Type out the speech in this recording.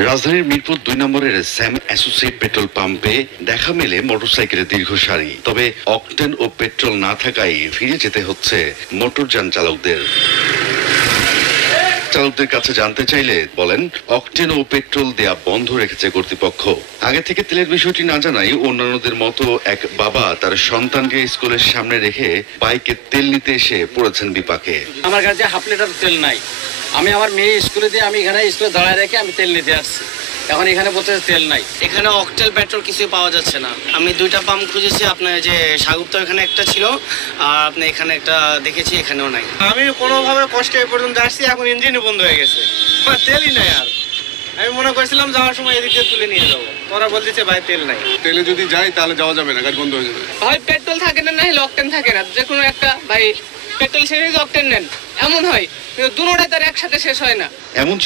রাজধানীর মিরপুর 2 নম্বরের Sam associate petrol পাম্পে দেখা মেলে মোটরসাইকেলের দীর্ঘ সারি। তবে অকটেন ও পেট্রোল না থাকায় ফিরে যেতে হচ্ছে মোটরযান চালকদের। চালকদের কাছে জানতে চাইলে বলেন, অকটেন ও পেট্রোল দেয়া বন্ধ রেখেছে কর্তৃপক্ষ। আগে থেকে তেলের বিষয়টি না জানাই অন্যান্যদের মতো এক বাবা তার সন্তানকে স্কুলের সামনে রেখে বাইকে তেল নিতে এসে পড়েছেন বিপাকে। আমার কাছে হাফ লিটার তেল নাই। আমি আমার মেয়ে স্কুলে দিয়ে আমি এখানে স্কুলে দাঁড়ায় রেখে আমি তেল নিতে আসছি। এখন এখানে বলতে তেল নাই। এখানে অকটেল পেট্রোল কিছুই পাওয়া যাচ্ছে না। আমি 2টা পাম্প খুঁজেছি, আপনার যে সাগুপ্ত এখানে একটা ছিল আর আপনি এখানে একটা দেখেছি, এখানেও নাই। আমি কোনোভাবে কষ্টে এ পর্যন্ত আসছি, এখন ইঞ্জিনই বন্ধ হয়ে গেছে, তেলই নাই। আর আমি মনে করছিলাম যাওয়ার সময় এদিকে তুলে নিয়ে যাবো, তোরা বলতেছে ভাই তেল নাই। তেলে যদি যাই তাহলে যাওয়া যাবে না, গাড়ি বন্ধ হয়ে যাবে। ভাই পেট্রোল থাকে না, না হলে অকটেন থাকে না, যে কোনো একটা ভাই পেট্রোল শেষ অকটেন নেন, এমন হয়। কিন্তু দুটোটাই তার একসাথে শেষ হয় না। এমন